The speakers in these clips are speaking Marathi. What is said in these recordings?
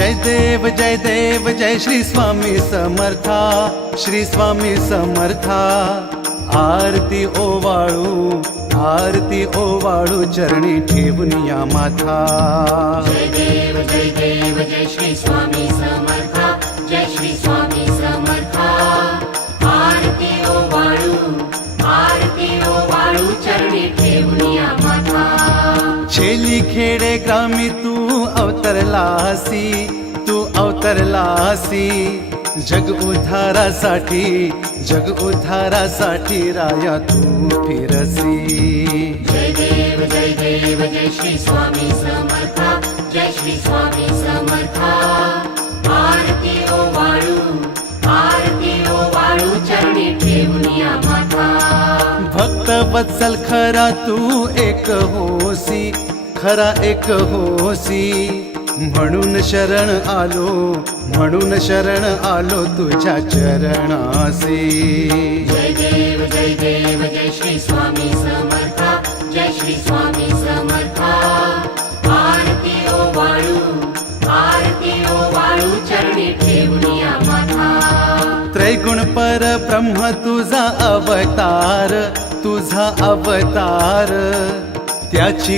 जय देव जय श्री स्वामी समर्था, श्री स्वामी समर्था। आरती ओवाळू चरणी ठेवून या माथा। जय देव जय श्री स्वामी समर्था, जय श्री स्वामी समर्था। आरती ओवाळू चरणी ठेवून या माथा। छेली खेडे ग्रामी तू अवतरलासी, जग उद्धारासाठी राया तू फिरसी। जय देव जय श्री स्वामी समर्था, जय श्री स्वामी समर्था। आरती ओवाळू चरणी ठेवून या माथा। भक्त वत्सल खरा तू एक होसी, म्हणून शरण आलो तुझ्या चरणासी। जय देव जय श्री स्वामी समर्था, जय श्री स्वामी समर्था। आरती ओवाळू चरणी ठेवून या माथा। त्रैगुण पर ब्रह्म तुझा अवतार, त्याची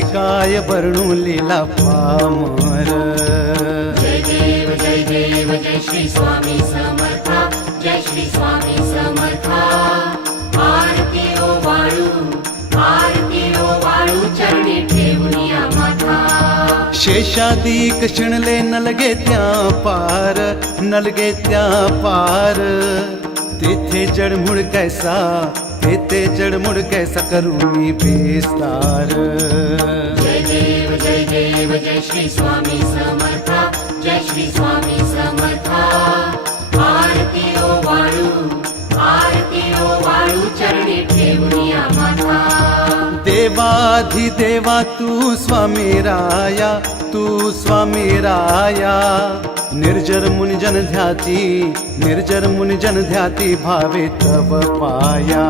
काय वर्णू लीला पामर। जय देव जय श्री स्वामी समर्था, जय श्री स्वामी समर्था। आरती ओवाळू चरणी ठेवून या माथा। शेषादिक शिणले नलगे त्या पार, तेथे जडमुड कैसा करूनी बेस्तार। जय देव जय श्री स्वामी समर्था, जय श्री स्वामी समर्था। आरती ओवाळू चरणी ठेवून या माथा। देवाधिदेवा तू स्वामी राया, निर्जर मुनिजन ध्याती भावे तव पाया।